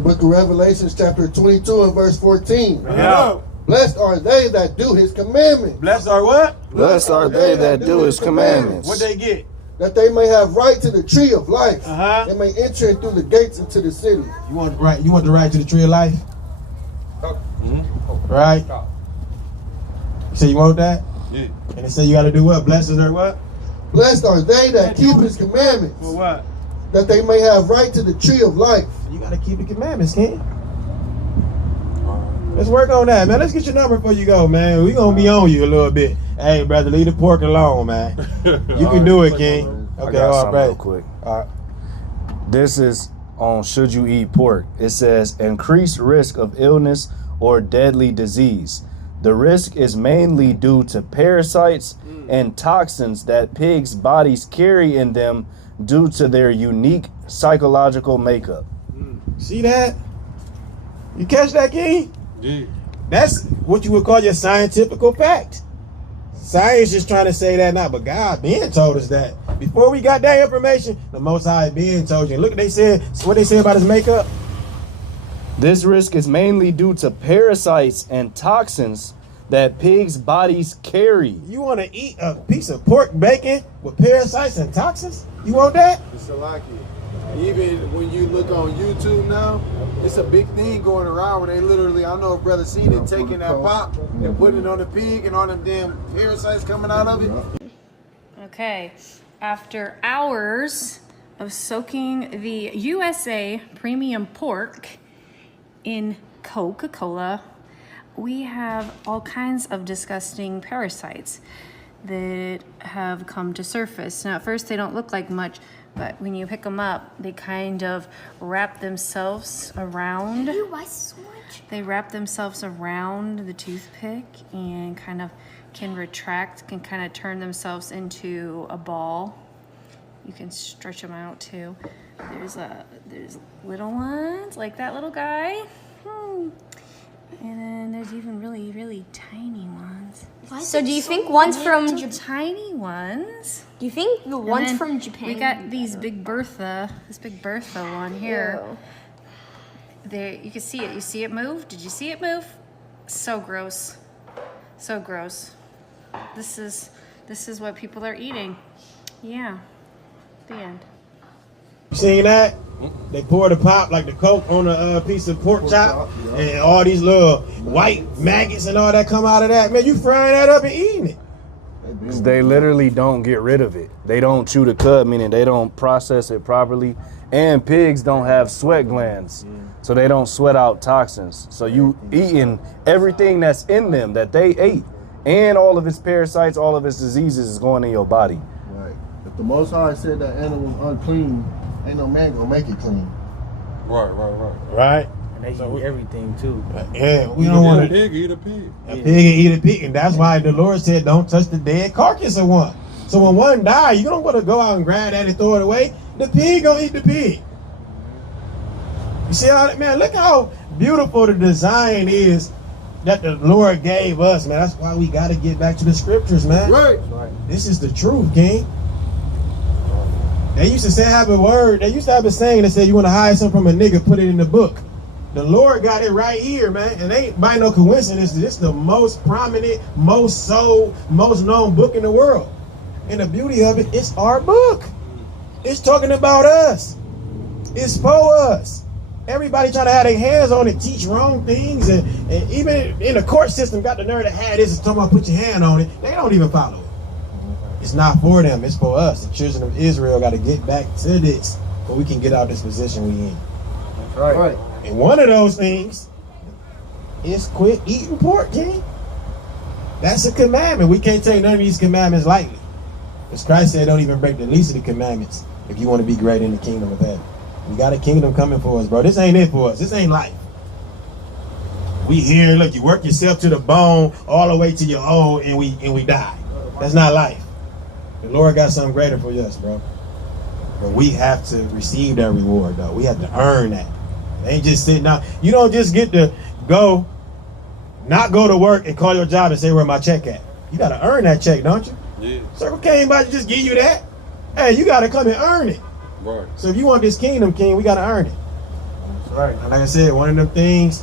book of Revelations, chapter 22 and verse 14. Yeah. Blessed are they that do his commandments. Blessed are what? Blessed are they that do his commandments. What they get? That they may have right to the tree of life. They may enter in through the gates into the city. You want the right to the tree of life? Mm-hmm. Right? You say you want that? Yeah. And they say you got to do what? Blessed are what? Blessed are they that keep his commandments. For what? That they may have right to the tree of life. You got to keep the commandments, King. Let's work on that, man. Let's get your number before you go, man. We going to be on you a little bit. Hey, brother, leave the pork alone, man. You can do it, King. Okay, all right. Real quick. All right. This is on should you eat pork. It says increased risk of illness or deadly disease. The risk is mainly due to parasites and toxins that pigs' bodies carry in them due to their unique psychological makeup. See that? You catch that, King? Yeah. That's what you would call your scientific fact. Science is trying to say that now, but God been told us that. Before we got that information, the Most High been told you. Look what they said about his makeup. This risk is mainly due to parasites and toxins that pigs' bodies carry. You want to eat a piece of pork bacon with parasites and toxins? You want that? It's a lucky. Even when you look on YouTube now, it's a big thing going around where they literally, I know Brother seen it, taking that pop and putting it on the pig and all them damn parasites coming out of it. Okay, after hours of soaking the USA premium pork in Coca-Cola, we have all kinds of disgusting parasites that have come to surface. Now, at first they don't look like much, but when you pick them up, they kind of wrap themselves around. They wrap themselves around the toothpick and kind of can retract, can kind of turn themselves into a ball. You can stretch them out too. There's little ones like that little guy. And then there's even really, really tiny ones. So do you think one's from Japan? Tiny ones. Do you think the one's from Japan? We got these Big Bertha, this Big Bertha one here. Ew. There, you can see it. You see it move? Did you see it move? So gross. So gross. This is what people are eating. Yeah. The end. You seen that? They pour the pop like the Coke on a piece of pork chop, and all these little white maggots and all that come out of that. Man, you frying that up and eating it. Because they literally don't get rid of it. They don't chew the cud, meaning they don't process it properly. And pigs don't have sweat glands, so they don't sweat out toxins. So you eating everything that's in them that they ate, and all of its parasites, all of its diseases is going in your body. Right. If the Most High said that animal's unclean, ain't no man gonna make it clean. Right. And they eat everything too. Yeah, we don't want to. Pig eat a pig. A pig eat a pig, and that's why the Lord said, "Don't touch the dead carcass of one." So when one die, you don't want to go out and grab that and throw it away. The pig gonna eat the pig. You see how, man? Look how beautiful the design is that the Lord gave us, man. That's why we got to get back to the scriptures, man. Right. This is the truth, King. They used to say, have a word. They used to have a saying that said, you want to hide something from a nigga, put it in the book. The Lord got it right here, man. And ain't by no coincidence, this is the most prominent, most sold, most known book in the world. And the beauty of it, it's our book. It's talking about us. It's for us. Everybody trying to have their hands on it, teach wrong things, and even in the court system got the nerve to have this and talking about put your hand on it. They don't even follow it. It's not for them, it's for us. The children of Israel got to get back to this so we can get out this position we in. That's right. And one of those things is quit eating pork, King. That's a commandment. We can't take none of these commandments lightly. As Christ said, don't even break the least of the commandments if you want to be great in the kingdom of heaven. We got a kingdom coming for us, bro. This ain't it for us. This ain't life. We here, look, you work yourself to the bone all the way to your old and we die. That's not life. The Lord got something greater for us, bro. But we have to receive that reward, though. We have to earn that. It ain't just sitting down. You don't just get to not go to work and call your job and say, where my check at? You got to earn that check, don't you? Yeah. Circle K ain't about to just give you that. Hey, you got to come and earn it. Right. So if you want this kingdom, King, we got to earn it. That's right. And like I said, one of them things,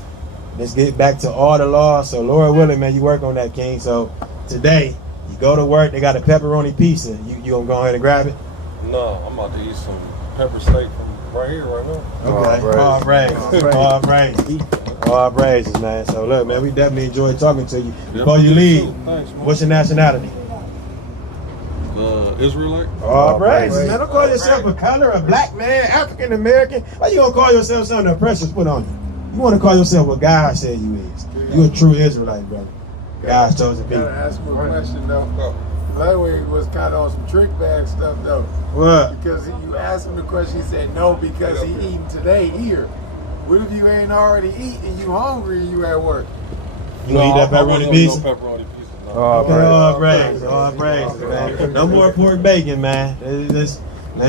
let's get back to all the laws. So Lord willing, man, you work on that, King. So today, you go to work, they got a pepperoni pizza. You gonna go ahead and grab it? No, I'm about to eat some pepper steak from right here, right now. Okay. All praises. All praises, man. So look, man, we definitely enjoyed talking to you. Before you leave, Thanks, man. what's your nationality? Israelite. All praises, man. Don't call yourself a color, a black man, African American. Why you gonna call yourself something the oppressors put on you? You want to call yourself what God said you is. You a true Israelite, brother. God's chosen people. Gotta ask him a question though. Lightweight was kind of on some trick bag stuff though. What? Because you asked him the question, he said no because he eating today here. What if you ain't already eating? You hungry? And you at work? You gonna eat that pepperoni pizza? No pepperoni pizza. No. All praises, man. No more pork bacon, man. Let's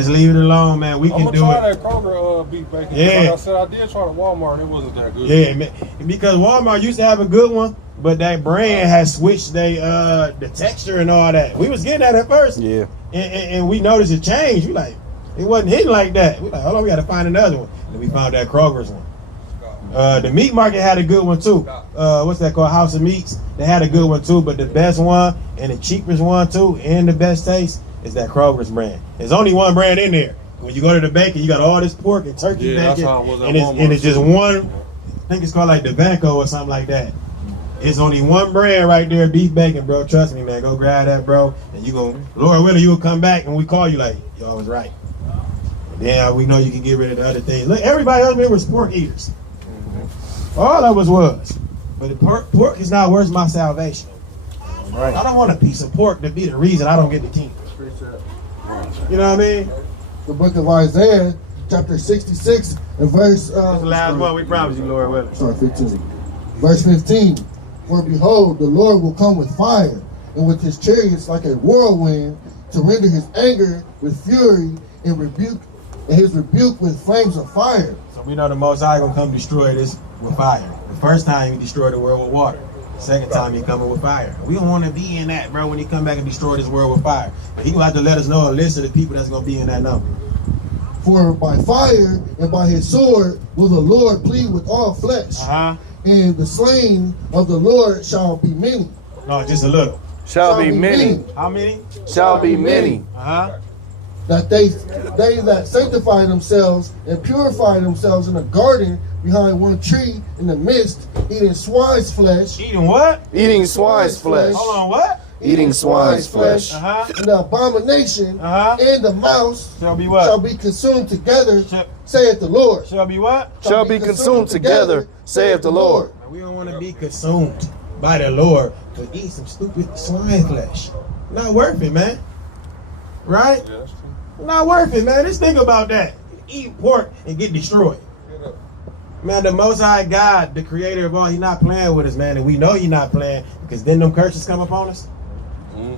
leave it alone, man. We I'm can do gonna try it. that Kroger beef bacon. Yeah. Like I said, I did try the Walmart and it wasn't that good. Yeah, man. Because Walmart used to have a good one, but that brand has switched the texture and all that. We was getting that at first. Yeah. And we noticed it changed. We like, it wasn't hitting like that. We like, hold on, we got to find another one. And we found that Kroger's one. The meat market had a good one too. What's that called? House of Meats. They had a good one too, but the best one and the cheapest one too, and the best taste is that Kroger's brand. There's only one brand in there. When you go to the bacon, you got all this pork and turkey bacon, and it's just one. I think it's called like Devanco or something like that. It's only one brand right there, beef bacon, bro. Trust me, man. Go grab that, bro. And you go, Lord willing, you will come back and we call you like, y'all was right. And then we know you can get rid of the other things. Look, everybody else here was pork eaters. All of us was. But the pork is not worth my salvation. Right. I don't want a piece of pork to be the reason I don't get the kingdom. You know what I mean? The book of Isaiah, chapter 66, and verse... That's the last one, we promise you, Lord willing. Sorry, 15. Verse 15. For behold, the Lord will come with fire, and with his chariots like a whirlwind, to render his anger with fury, and his rebuke with flames of fire. So we know the Most High gonna come destroy this with fire. The first time he destroyed the world with water. The second time he coming with fire. We don't want to be in that, bro, when he come back and destroy this world with fire. But he gonna have to let us know a list of the people that's gonna be in that number. For by fire and by his sword will the Lord plead with all flesh. And the slain of the Lord shall be many. No, just a little. Shall be many. How many? Shall be many. That they that sanctify themselves and purify themselves in a garden behind one tree in the midst, eating swine's flesh. Eating what? Eating swine's flesh. Hold on, what? Eating swine's flesh. And the abomination and the mouse shall be what? Shall be consumed together, saith the Lord. Shall be what? Shall be consumed together, saith the Lord. We don't want to be consumed by the Lord to eat some stupid swine flesh. Not worth it, man. Right? Yes. Not worth it, man. Just think about that. Eat pork and get destroyed. Man, the Most High God, the creator of all, he's not playing with us, man. And we know he's not playing because then them curses come upon us.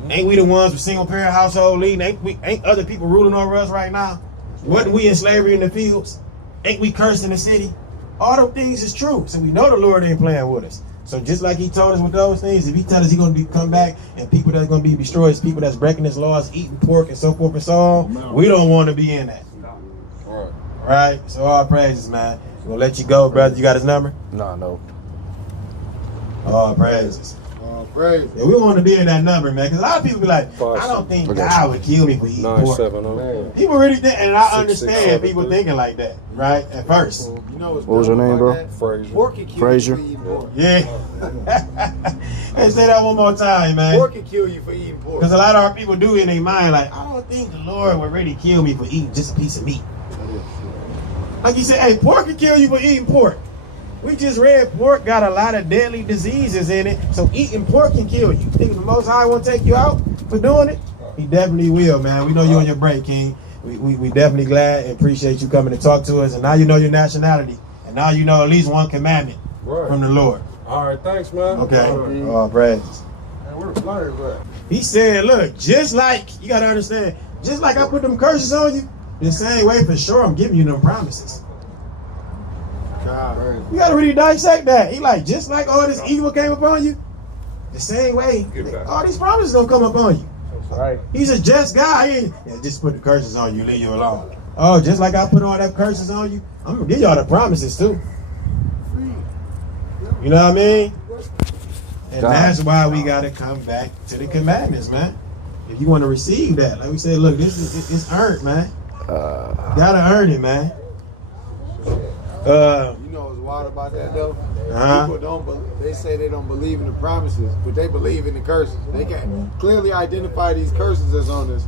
Ain't we the ones with single parent household leading? Ain't other people ruling over us right now? Wasn't we in slavery in the fields? Ain't we cursed in the city? All those things is true. So we know the Lord ain't playing with us. So just like he told us with those things, if he tell us he's going to come back and people that's going to be destroyed is people that's breaking his laws, eating pork and so forth and so on, we don't want to be in that. Right? So all praises, man. We're going to let you go, brother. You got his number? No. All praises. Oh, praise. Yeah, we want to be in that number, man. Because a lot of people be like, I don't think God would kill me for eating pork. 970. People really think, and I understand 6673. people thinking like that, right? At first. You know what's What was your dumb name, about bro? that? Frazier. Pork can kill Frazier. you for eating pork. Yeah. Hey, say that one more time, man. Pork can kill you for eating pork. Because a lot of our people do in their mind, like, I don't think the Lord would really kill me for eating just a piece of meat. Like you said, hey, pork can kill you for eating pork. We just read pork got a lot of deadly diseases in it, so eating pork can kill you. Think the Most High won't take you out for doing it? He definitely will, man. We know you on your break, King. We definitely glad and appreciate you coming to talk to us. And now you know your nationality. And now you know at least one commandment from the Lord. All right, thanks, man. Okay. Oh, praise. Man, we're flirting, bro. He said, look, just like, you got to understand, just like I put them curses on you, the same way for sure I'm giving you them promises. God. You got to really dissect that. He like, just like all this evil came upon you, the same way, all these promises don't come upon you. Right. He's a just guy. He ain't, yeah, just put the curses on you, leave you alone. Oh, just like I put all that curses on you, I'm going to give y'all the promises too. You know what I mean? And that's why we got to come back to the commandments, man. If you want to receive that, like we said, look, it's earned, man. Gotta earn it, man. You know what's wild about that though? People don't. They say they don't believe in the promises, but they believe in the curses. They can clearly identify these curses as on us,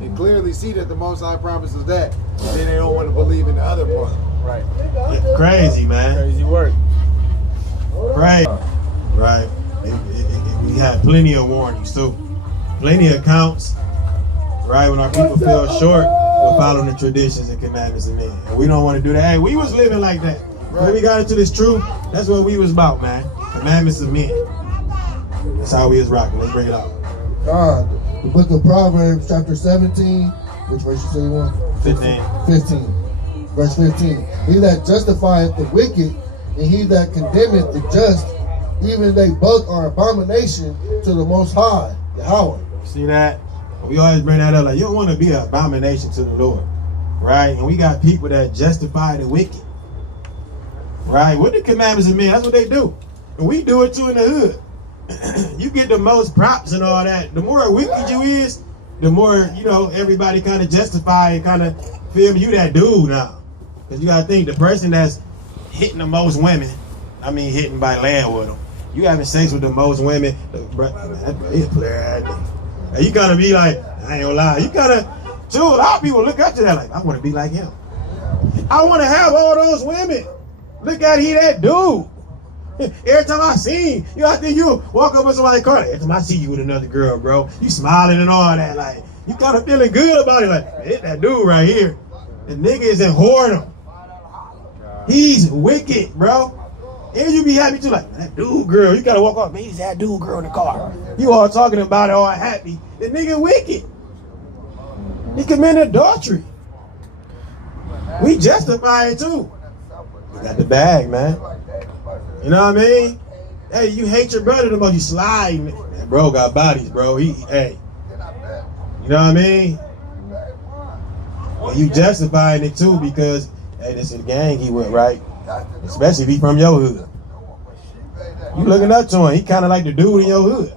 and clearly see that the Most High promises that. But then they don't want to believe in the other part. Right. Yeah, crazy, man. Crazy work. Right. Right. We had plenty of warnings too. Plenty of counts. Right, when our people fell short, we're following the traditions and commandments of men. And we don't want to do that. Hey, we was living like that. When we got into this truth, that's what we was about, man. Commandments of men. That's how we was rocking. Let's bring it out. The book of Proverbs, chapter 17. Which verse you say you want? 15. 15. Verse 15. He that justifieth the wicked, and he that condemneth the just, even they both are abomination to the Most High, Yahweh. See that? We always bring that up. Like, you don't want to be an abomination to the Lord. Right? And we got people that justify the wicked. Right? What the commandments of men, that's what they do. And we do it too in the hood. You get the most props and all that. The more wicked you is, the more, you know, everybody kind of justify and kind of feel you that dude now. Because you got to think, the person that's hitting the most women, I mean hitting by land with them, you having sex with the most women, he's a player. You gotta be like, I ain't gonna lie, you gotta, dude, a lot of people look up to that like, I wanna be like him. I wanna have all those women. Look at that dude. Every time I see him, I think you walk up with somebody's car, every time I see you with another girl, bro, you smiling and all that, like, you kinda feeling good about it, like, hit that dude right here. The nigga is in whoredom. He's wicked, bro. And you be happy too, like, that dude girl, you gotta walk off, man, he's that dude girl in the car. You all talking about it, all happy. The nigga wicked. He committed adultery. We justify it too. We got the bag, man. You know what I mean? Hey, you hate your brother the most, you slide. That bro got bodies, bro. Hey. You know what I mean? Well, you justifying it too because, hey, this is the gang he with, right? Especially if he from your hood. You looking up to him. He kind of like the dude in your hood.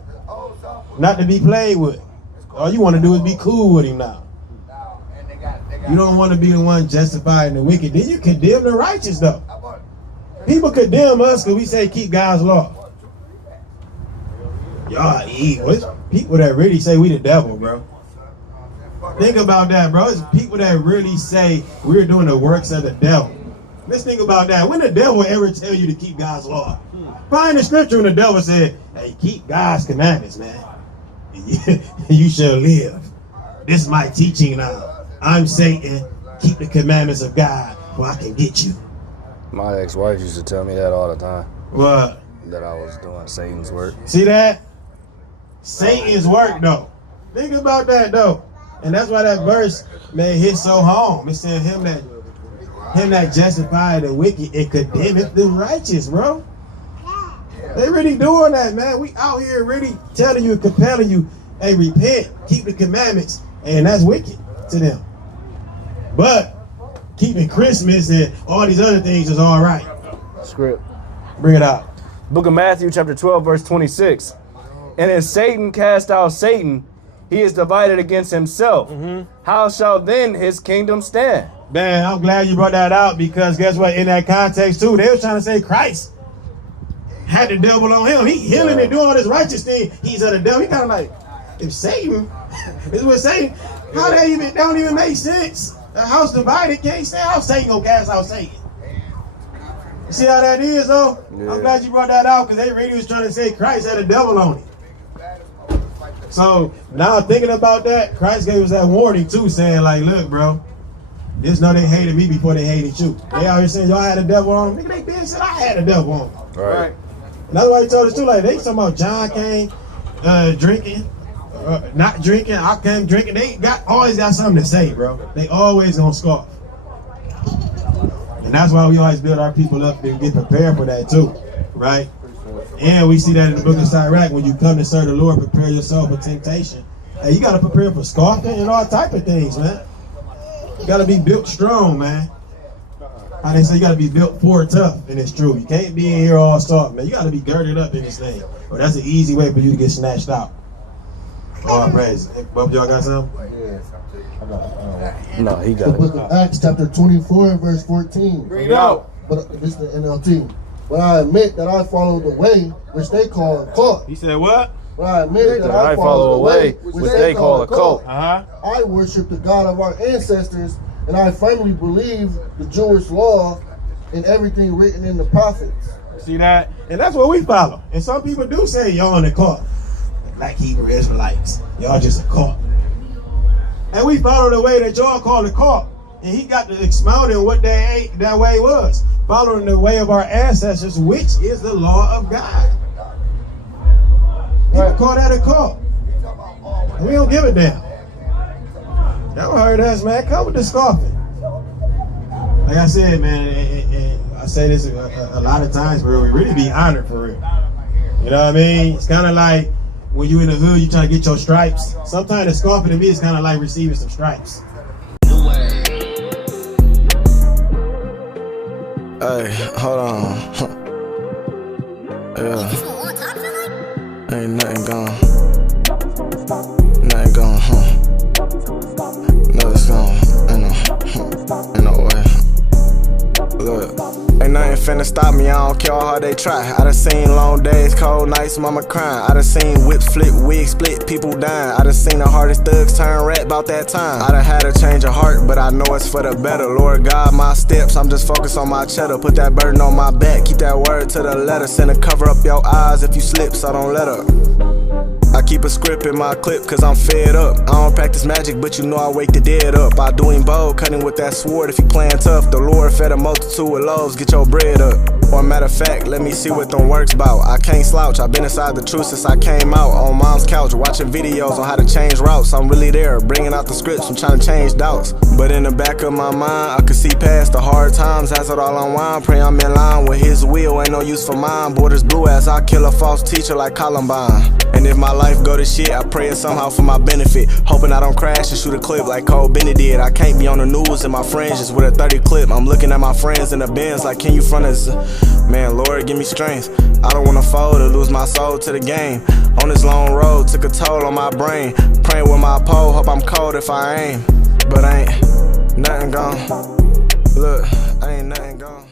Not to be played with. All you want to do is be cool with him now. You don't want to be the one justifying the wicked. Then you condemn the righteous, though. People condemn us because we say keep God's law. Y'all evil. It's people that really say we the devil, bro. Think about that, bro. It's people that really say we're doing the works of the devil. Let's think about that. When the devil ever tell you to keep God's law? Find the scripture when the devil said, hey, keep God's commandments, man. You shall live. This is my teaching now. I'm Satan. Keep the commandments of God or I can get you. My ex-wife used to tell me that all the time. What? That I was doing Satan's work. See that? Satan's work, though. Think about that, though. And that's why that verse, man, hit so home. It said him that justified the wicked and condemneth the righteous, bro. They really doing that, man. We out here really telling you, compelling you, hey, repent, keep the commandments, and that's wicked to them. But keeping Christmas and all these other things is all right. Script. Bring it out. Book of Matthew, chapter 12, verse 26. And as Satan cast out Satan, he is divided against himself. How shall then his kingdom stand? Man, I'm glad you brought that out, because guess what? In that context too, they were trying to say Christ had the devil on him. He healing and doing all this righteous thing. He's of the devil. He kind of like, if Satan is with Satan, how that don't even make sense. The house divided can't stay out. Satan gonna cast out Satan. You see how that is, though? Yeah. I'm glad you brought that out, because they really was trying to say Christ had a devil on him. So now thinking about that, Christ gave us that warning too, saying like, look, bro, just know they hated me before they hated you. They out here saying y'all had a devil on them. Nigga, they been said I had a devil on them. Right. And that's why he told us too. Like, they talking about John came drinking, not drinking. I came drinking. They always got something to say, bro. They always gonna scoff. And that's why we always build our people up and get prepared for that too, right? And we see that in the book of Sirach, when you come to serve the Lord, prepare yourself for temptation. Hey, you got to prepare for scoffing and all type of things, man. You got to be built strong, man. How they say you got to be built for tough, and it's true. You can't be in here all soft, man. You got to be girded up in this thing. But that's an easy way for you to get snatched out. Oh, praise. Both y'all got something? No, he got the it. book of Acts chapter 24 verse 14. Bring it out. But this is the NLT. But I admit that I followed the way which they call a cult. He said what? But I admit that I follow a way which they call a cult. I worship the God of our ancestors, and I firmly believe the Jewish law and everything written in the prophets. See that? And that's what we follow. And some people do say y'all in the cult. Black Hebrew Israelites. Y'all just a cult. And we follow the way that y'all call the cult. And he got to expounding what that way was. Following the way of our ancestors, which is the law of God. People call that a cult. And we don't give a damn. Y'all heard us, man. Come with the scoffing. Like I said, man, and I say this a lot of times, bro, we really be honored for real. You know what I mean? It's kind of like when you in the hood, you trying to get your stripes. Sometimes the scoffing to me is kind of like receiving some stripes. Hey, hold on. Yeah. Ain't nothing gone. Nothing gone, Nothing's gone. Ain't no way. Look. Ain't nothing finna stop me, I don't care how hard they try. I done seen long days, cold nights, mama crying. I done seen whips flip, wigs split, people dying. I done seen the hardest thugs turn rat about that time. I done had a change of heart, but I know it's for the better. Lord God, my steps, I'm just focused on my cheddar. Put that burden on my back, keep that word to the letter. Send a cover up your eyes if you slip, so don't let up. I keep a script in my clip cause I'm fed up. I don't practice magic, but you know I wake the dead up. I do him bold, cutting with that sword if you playing tough. The Lord fed a multitude with loaves, get your bread up. Or matter of fact, let me see what them works about. I can't slouch, I've been inside the truth since I came out. On mom's couch, watching videos on how to change routes. I'm really there, bringing out the scripts, I'm trying to change doubts. But in the back of my mind, I could see past the hard times. As it all unwind, pray I'm in line with his will, ain't no use for mine. Borders blue as I kill a false teacher like Columbine. And if my life go to shit, I pray it somehow for my benefit. Hoping I don't crash and shoot a clip like Cole Bennett did. I can't be on the news and my friends just with a 30 clip. I'm looking at my friends in the Benz like, can you front us? Man, Lord, give me strength. I don't wanna fold or lose my soul to the game. On this long road, took a toll on my brain. Praying with my pole, hope I'm cold if I aim. But ain't nothing gone. Look, ain't nothing gone.